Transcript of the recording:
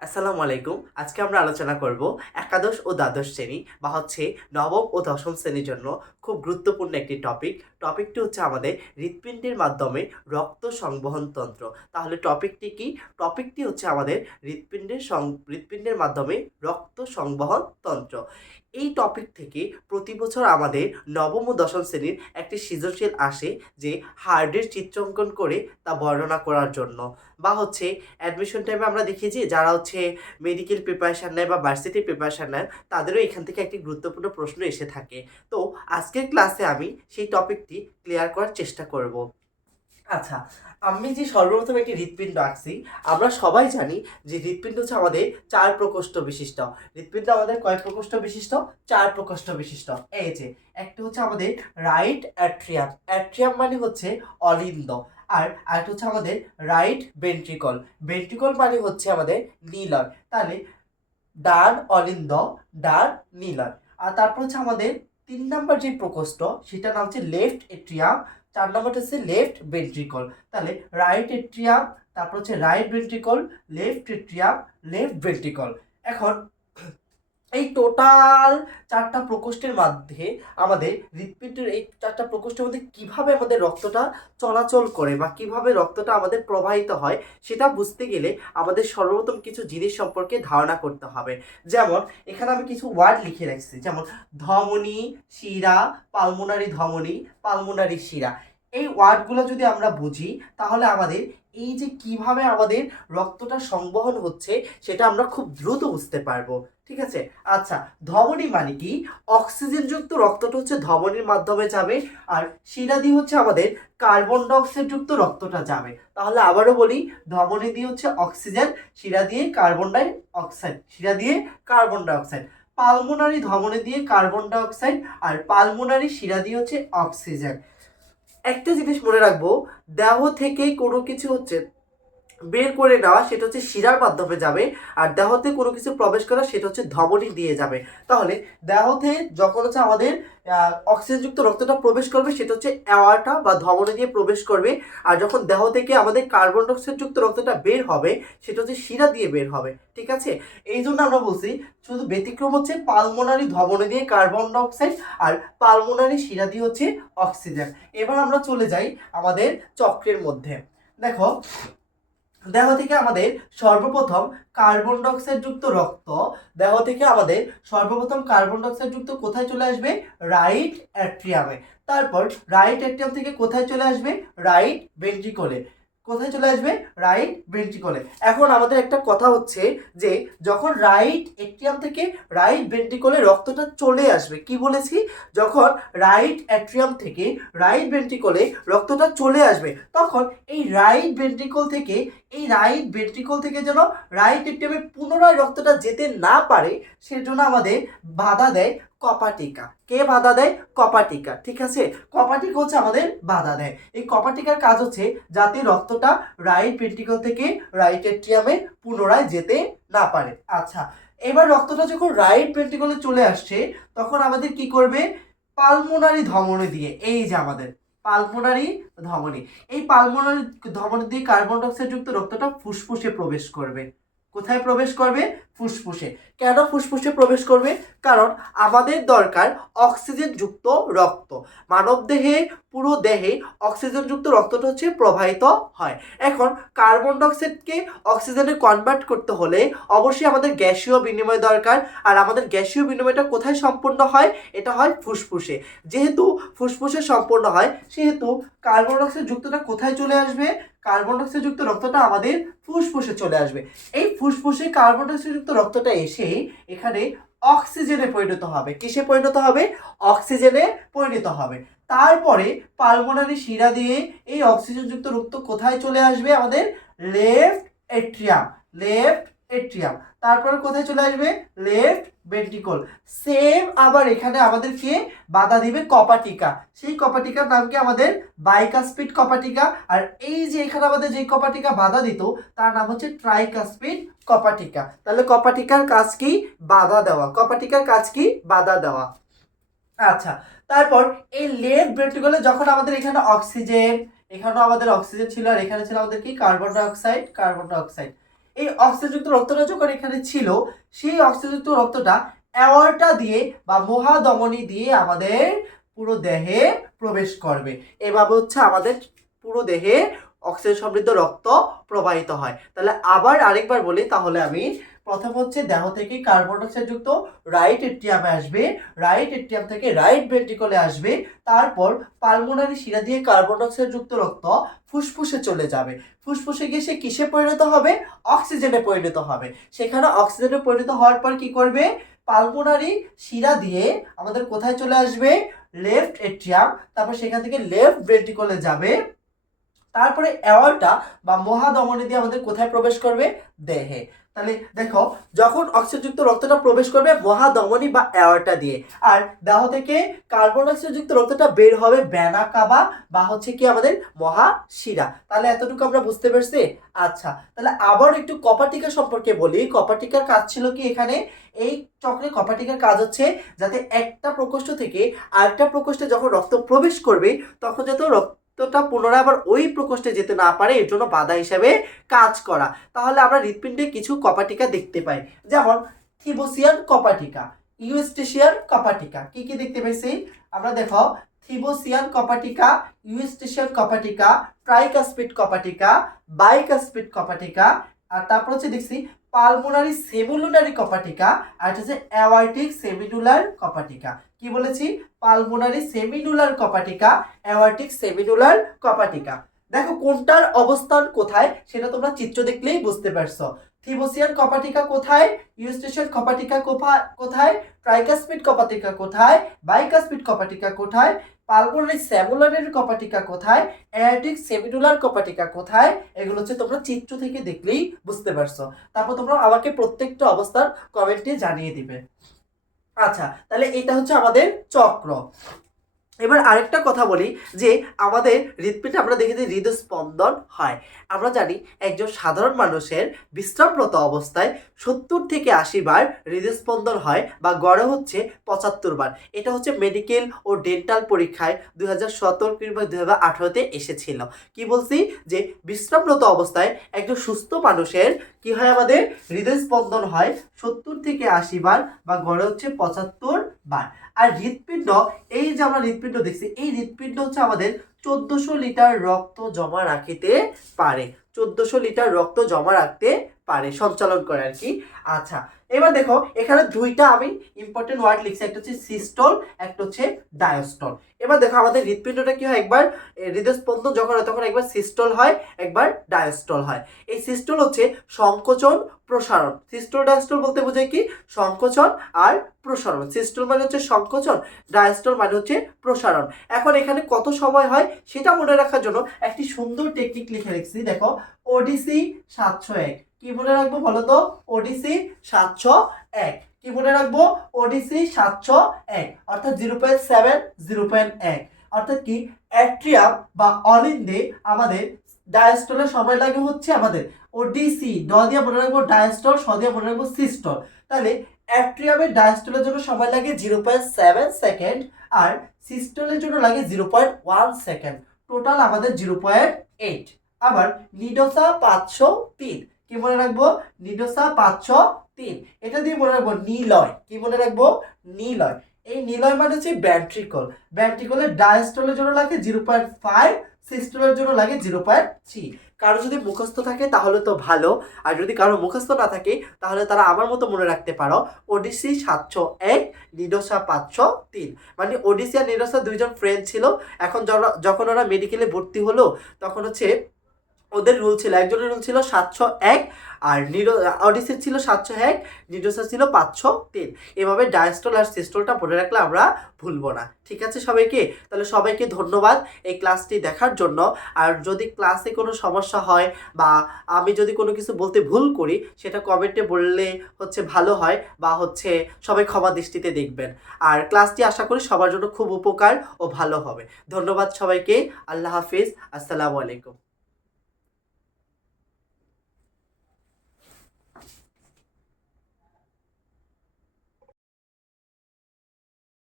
আসসালামু আলাইকুম। আজকে আমরা আলোচনা করব একাদশ ও দ্বাদশ শ্রেণী বা নবম ও দশম শ্রেণীর জন্য খুব গুরুত্বপূর্ণ একটি টপিক। টপিকটি হচ্ছে আমাদের হৃৎপিণ্ডের মাধ্যমে রক্ত সংবহন তন্ত্র। তাহলে টপিকটি কি? টপিকটি হচ্ছে আমাদের হৃৎপিণ্ডের মাধ্যমে রক্ত সংবহন তন্ত্র। এই টপিক থেকে প্রতি বছর আমাদের নবম ও দশম শ্রেণীর একটি সৃজনশীল আসে, যে হার্টের চিত্রাঙ্কন করে তা বর্ণনা করার জন্য, বা অ্যাডমিশন টাইমে আমরা দেখি যে যারা মেডিকেল প্রিপারেশান নেয় বা ভার্সিটির প্রিপারেশান নেয়, তাদেরও এখান থেকে একটি গুরুত্বপূর্ণ প্রশ্ন এসে থাকে। তো আজকের ক্লাসে আমি সেই টপিকটি ক্লিয়ার করার চেষ্টা করব। আচ্ছা, আমি যে সর্বপ্রথম একটি হৃৎপিণ্ড আঁকছি। আমরা সবাই জানি যে হৃৎপিণ্ড হচ্ছে আমাদের ৪ প্রকোষ্ঠ বিশিষ্ট। হৃৎপিণ্ড আমাদের কয় প্রকোষ্ঠ বিশিষ্ট? ৪ প্রকোষ্ঠ বিশিষ্ট। এই যে একটা হচ্ছে আমাদের রাইট অ্যাট্রিয়াম। অ্যাট্রিয়াম মানে হচ্ছে অলিন্দ। আর আরেকটা হচ্ছে আমাদের রাইট ভেন্ট্রিকল। ভেন্ট্রিকল মানে হচ্ছে আমাদের নীলয়। তাহলে ডান অলিন্দ, ডান নীলয়। আর তারপর হচ্ছে আমাদের ৩ নম্বর যে প্রকোষ্ঠ, সেটার নাম হচ্ছে লেফট এট্রিয়াম। ৪ নম্বরটা হচ্ছে লেফট ভেন্ট্রিকল। তাহলে রাইট এট্রিয়াম, তারপর হচ্ছে right ventricle, left atrium, left ventricle. এখন এই টোটাল ৪টা প্রকোষ্ঠের মধ্যে আমাদের হৃৎপিণ্ডের এই ৪টা প্রকোষ্ঠের মধ্যে কিভাবে আমাদের রক্তটা চলাচল করে বা কিভাবে রক্তটা আমাদের প্রবাহিত হয়, সেটা বুঝতে গেলে আমাদের সর্বপ্রথম কিছু জিনিস সম্পর্কে ধারণা করতে হবে। যেমন এখানে আমি কিছু ওয়ার্ড লিখে রাখছি, যেমন ধমনী, শিরা, পালমোনারি ধমনী, পালমোনারি শিরা। এই ওয়ার্ডগুলো যদি আমরা বুঝি, তাহলে আমাদের এই যে কিভাবে আমাদের রক্তটা সংবহন হচ্ছে, সেটা আমরা খুব দ্রুত বুঝতে পারবো। ঠিক আছে? আচ্ছা, ধমনী মানে কি? অক্সিজেনযুক্ত রক্তটা হচ্ছে ধমনীর মাধ্যমে যাবে, আর শিরা দিয়ে হচ্ছে আমাদের কার্বন ডাইঅক্সাইড যুক্ত রক্তটা যাবে। তাহলে আবারও বলি, ধমনী দিয়ে হচ্ছে অক্সিজেন, শিরা দিয়ে কার্বন ডাই অক্সাইড, শিরা দিয়ে কার্বন ডাইঅক্সাইড। পালমোনারি ধমনী দিয়ে কার্বন ডাইঅক্সাইড, আর পালমোনারি শিরা দিয়ে হচ্ছে অক্সিজেন। একটা জিনিস মনে রাখবো, দেহ থেকে কোনো কিছু বের করে নেওয়া, সেটা হচ্ছে শিরার মাধ্যমে যাবে। আর দেহতে কোনো কিছু প্রবেশ করা, সেটা হচ্ছে ধমনী দিয়ে যাবে। তাহলে দেহতে যখন হচ্ছে আমাদের অক্সিজেনযুক্ত রক্তটা প্রবেশ করবে, সেটা হচ্ছে অ্যাওয়ার্টা বা ধমনী দিয়ে প্রবেশ করবে। আর যখন দেহ থেকে আমাদের কার্বন ডাইঅক্সাইড যুক্ত রক্তটা বের হবে, সেটা হচ্ছে শিরা দিয়ে বের হবে। ঠিক আছে? এই জন্য আমরা বলছি, শুধু ব্যতিক্রম হচ্ছে পালমোনারি ধমনী দিয়ে কার্বন ডাইঅক্সাইড, আর পালমোনারি শিরা দিয়ে হচ্ছে অক্সিজেন। এবার আমরা চলে যাই আমাদের চক্রের মধ্যে। দেখো, দেহ থেকে আমাদের সর্বপ্রথম কার্বন ডাইঅক্সাইড যুক্ত রক্ত, দেহ থেকে আমাদের সর্বপ্রথম কার্বন ডাইঅক্সাইড যুক্ত কোথায় চলে আসবে? রাইট অ্যাট্রিয়ামে। তারপর রাইট অ্যাট্রিয়াম থেকে কোথায় চলে আসবে? রাইট ভেন্ট্রিকলে। কোথায় চলে আসবে? রাইট ভেন্ট্রিকলে। এখন আমাদের একটা কথা হচ্ছে যে যখন রাইট অ্যাট্রিয়াম থেকে রাইট ভেন্ট্রিকলে রক্তটা চলে আসবে, কি বলেছি? যখন রাইট অ্যাট্রিয়াম থেকে রাইট ভেন্ট্রিকলে রক্তটা চলে আসবে, তখন এই রাইট ভেন্ট্রিকল থেকে যেন রাইট এটিএমে পুনরায় রক্তটা যেতে না পারে, সেজন্য আমাদের বাধা দেয় কপাটিকা। কে বাধা দেয়? কপাটিকা। ঠিক আছে? কপাটিকা হচ্ছে আমাদের বাধা দেয়। এই কপাটিকার কাজ হচ্ছে যাতে রক্তটা রাইট ভেন্ট্রিকল থেকে রাইট এট্রিয়ামে পুনরায় যেতে না পারে। আচ্ছা, এবার রক্তটা যখন রাইট ভেন্ট্রিকলে চলে আসছে, তখন আমাদের কি করবে? পালমোনারি ধমনী দিয়ে, এই যে আমাদের পালমোনারি ধমনী, এই পালমোনারি ধমনী দিয়ে কার্বন ডাইঅক্সাইড যুক্ত রক্তটা ফুসফুসে প্রবেশ করবে। কোথায় প্রবেশ করবে? ফুসফুসে। কেন ফুসফুসে প্রবেশ করবে? কারণ আমাদের দরকার অক্সিজেন যুক্ত রক্ত। মানব দেহে, পুরো দেহে অক্সিজেন যুক্ত রক্তটা হচ্ছে প্রবাহিত হয়। এখন কার্বন ডাইঅক্সাইডকে অক্সিজেনে কনভার্ট করতে হলে অবশ্যই আমাদের গ্যাসীয় বিনিময় দরকার। আর আমাদের গ্যাসীয় বিনিময়টা কোথায় সম্পন্ন হয়? এটা হয় ফুসফুসে। যেহেতু ফুসফুসে সম্পন্ন হয়, সেহেতু কার্বন ডাইঅক্সাইড যুক্তটা কোথায় চলে আসবে? কার্বন ডাইঅক্সাইড যুক্ত রক্তটা আমাদের ফুসফুসে চলে আসবে। এই ফুসফুসে কার্বন ডাইঅক্সাইড যুক্ত রক্তটা এসে এখানে অক্সিজেনে পরিণত হবে। কিসে পরিণত হবে? অক্সিজেনে পরিণত হবে। তারপরে পালমোনারি শিরা দিয়ে এই অক্সিজেন যুক্ত রক্ত কোথায় চলে আসবে? আমাদের লেফট এট্রিয়াম। Left atrium. তারপরে কোথায় চলে আসবে? Left ventricle. সেম আবার এখানে আমাদেরকে বাধা দিবে কপাটিকা। সেই কপাটিকার নাম কি? আমাদের বাইকাসপিড কপাটিকা। আর এই যে এখানে আমাদের যে কপাটিকা বাধা দিত, তার নাম হচ্ছে ট্রাইকাসপিড কপাটিকা। তাহলে কপাটিকার কাজ কি? বাধা দেওয়া। কপাটিকার কাজ কি? বাধা দেওয়া। আচ্ছা, তারপর এই লেফট ভেন্ট্রিকলে যখন আমাদের এখানে অক্সিজেন, এখানেও আমাদের অক্সিজেন ছিল, আর এখানে ছিল আমাদের কি? Carbon dioxide. Carbon dioxide. এই অক্সিজেনযুক্ত রক্তটা যখন এখানে ছিল, সেই অক্সিজেনযুক্ত রক্তটা অ্যাওর্টা দিয়ে বা মহাধমনী দিয়ে আমাদের পুরো দেহে প্রবেশ করবে। এভাবে হচ্ছে আমাদের পুরো দেহে অক্সিজেন সমৃদ্ধ রক্ত প্রবাহিত হয়। তাহলে আবার আরেকবার বলি, তাহলে আমি প্রথম হচ্ছে দেহ থেকে কার্বন ডাইঅক্সাইড যুক্ত রাইট এট্রিয়ামে আসবে, রাইট এট্রিয়াম থেকে রাইট ভেন্ট্রিকলে আসবে, তারপর পালমোনারি শিরা দিয়ে কার্বন ডাইঅক্সাইড যুক্ত রক্ত ফুসফুসে চলে যাবে, ফুসফুসে গিয়ে সে কিসে পরিণত হবে? অক্সিজেনে পরিণত হবে। সেখানে অক্সিজেনে পরিণত হওয়ার পর কি করবে? পালমোনারি শিরা দিয়ে আমাদের কোথায় চলে আসবে? লেফট এট্রিয়াম, তারপর সেখান থেকে লেফট ভেন্ট্রিকলে যাবে, তারপরে অ্যাওর্টা বা মহাধমনী দিয়ে আমাদের কোথায় প্রবেশ করবে? দেহে। তাহলে দেখো, যখন অক্সিজেনযুক্ত রক্তটা প্রবেশ করবে মহাধমনী বা অ্যাওর্টা দিয়ে, আর দেহ থেকে কার্বন ডাইঅক্সাইড যুক্ত রক্তটা বের হবে ভেনা কাভা বা হচ্ছে কি আমাদের মহাশিরা। তাহলে এতটুকু আমরা বুঝতে পারছি। আচ্ছা, তাহলে আবার একটু কপাটিকা সম্পর্কে বলি। কপাটিকার কাজ ছিল কি এখানে? এই চক্রে কপাটিকার কাজ হচ্ছে যাতে একটা প্রকোষ্ঠ থেকে আরেকটা প্রকোষ্ঠে যখন রক্ত প্রবেশ করবে তখন যাতে রক্তটা পুনরায় আবার ওই প্রকোষ্ঠে যেতে না পারে, এর জন্য বাধা হিসাবে কাজ করা। তাহলে আমরা হৃৎপিণ্ডে কিছু কপাটিকা দেখতে পাই, যেমন থিবোসিয়ান কপাটিকা, ইউস্টেশিয়ান কপাটিকা। কি কি দেখতে পাইছি আমরা? দেখো, থিবোসিয়ান কপাটিকা, ইউস্টেশিয়ান কপাটিকা, ট্রাইকাসপিড কপাটিকা, বাইকাসপিড কপাটিকা, আর তারপর হচ্ছে দেখছি পালমোনারি সেমিলুনারি কপাটিকা, আর এটা হচ্ছে অ্যাওয়ার্টিক সেমিনুলার কপাটিকা। কি বলেছি? পালমোনারি সেমিনুলার কপাটিকা, অ্যাওয়ার্টিক সেমিনুলার কপাটিকা। দেখো কোনটার অবস্থান কোথায় সেটা তোমরা চিত্র দেখলেই বুঝতে পারছো। থিবোসিয়ান কপাটিকা কোথায়, ইউস্টেশিয়ান কপাটিকা কোথায়, ট্রাইকাসপিড কপাটিকা কোথায়, বাইকাসপিড কপাটিকা কোথায়, পালমোনারি সেমুলারি কপাটিকা কোথায়, অ্যাওয়ার্টিক সেমিনুলার কপাটিকা কোথায়, এগুলো হচ্ছে তোমরা চিত্র থেকে দেখলেই বুঝতে পারছো। তারপর তোমরা আমাকে প্রত্যেকটা অবস্থান কমেন্টে জানিয়ে দিবে। আচ্ছা, তাহলে এটা হচ্ছে আমাদের চক্র। এবার আরেকটা কথা বলি যে আমাদের হৃৎপিণ্ডে আমরা দেখেছি হৃদস্পন্দন হয়। আমরা জানি একজন সাধারণ মানুষের বিশ্রামরত অবস্থায় 70 থেকে 80 বার হৃদস্পন্দন হয় বা গড়ে হচ্ছে 75 বার। এটা হচ্ছে মেডিকেল ও ডেন্টাল পরীক্ষায় 2017 কিংবা 2018-তে এসেছিল। কি বলছি? যে বিশ্রামরত অবস্থায় একজন সুস্থ মানুষের কি হয়? আমাদের হৃদস্পন্দন হয় 70 থেকে 80 বার বা গড়ে হচ্ছে 75 বার। আর হৃৎপিণ্ড, এই যে আমরা হৃৎপিণ্ড দেখছি, এই হৃৎপিণ্ড হচ্ছে আমাদের 1400 লিটার রক্ত জমা রাখিতে পারে, 1400 লিটার রক্ত জমা রাখতে পারে, সঞ্চালন করে আর কি। আচ্ছা, এবার দেখো এখানে দুইটা আমি ইম্পর্টেন্ট ওয়ার্ড লিখছি, একটা হচ্ছে সিস্টল, একটা হচ্ছে ডায়াস্টল। এবার দেখো আমাদের হৃৎপিণ্ডটা কি হয়? একবার হৃদস্পন্দন যখন হয় তখন একবার সিস্টল হয়, একবার ডায়াস্টল হয়। এই সিস্টল হচ্ছে সংকোচন প্রসারণ। সিস্টল ডায়াস্টল বলতে বোঝায় কি? সংকোচন আর প্রসারণ। সিস্টল মানে হচ্ছে সংকোচন, ডায়াস্টল মানে হচ্ছে প্রসারণ। এখন এখানে কত সময় হয় সেটা মনে রাখার জন্য একটি সুন্দর টেকনিক লিখে রেখেছি। দেখো, ওডিসি 701। কি মনে রাখবো বলো তো? ওডিসি 701। কি মনে রাখবো? ওডিসি 701 অর্থাৎ 0.7 0.1। অর্থাৎ কি? অ্যাট্রিয়াম বা অলিন্দে আমাদের ডায়াস্টলের সময় লাগে হচ্ছে আমাদের ওডিসি, ড দিয়ে মনে রাখবো ডায়াস্টল, স দিয়ে মনে রাখবো সিস্টল। তাহলে অ্যাট্রিয়ামের ডায়াস্টলের জন্য সময় লাগে 0.7 সেকেন্ড, আর সিস্টলের জন্য লাগে 0.1 সেকেন্ড। টোটাল আমাদের 0.8। আবার নিডোসা 503। কি মনে রাখবো? নিডোসা 503। এটা দিয়ে মনে রাখবো নিলয়। কি মনে রাখবো? নিলয়। এই নিলয় মানে হচ্ছে ভেন্ট্রিকল। ভেন্ট্রিকলের ডায়াস্টলের জন্য লাগে 0.5, সিস্টলের জন্য লাগে 0.3। কারো যদি মুখস্থ থাকে তাহলে তো ভালো, আর যদি কারো মুখস্থ না থাকে তাহলে তারা আমার মতো মনে রাখতে পারো, ওডিসি 701, নিডোসা 503। মানে ওডিসি আর নিডোসা দুইজন ফ্রেন্ড ছিল। এখন যখন ওরা মেডিকেলে ভর্তি হলো তখন হচ্ছে ওদের রুল ছিল, একজনের রুল ছিল 701, আর অডিসির ছিল 701, নিডোসা ছিল 503। এভাবে ডায়াস্টল আর সিস্টলটা পড়ে রাখলে আমরা ভুলবো না। ঠিক আছে সবাইকে? তাহলে সবাইকে ধন্যবাদ এই ক্লাসটি দেখার জন্য। আর যদি ক্লাসে কোনো সমস্যা হয় বা আমি যদি কোনো কিছু বলতে ভুল করি সেটা কমেন্টে বললে হচ্ছে ভালো হয়, বা হচ্ছে সবাই ক্ষমা দৃষ্টিতে দেখবেন। আর ক্লাসটি আশা করি সবার জন্য খুব উপকার ও ভালো হবে। ধন্যবাদ সবাইকে। আল্লাহ হাফিজ। আসসালামু আলাইকুম।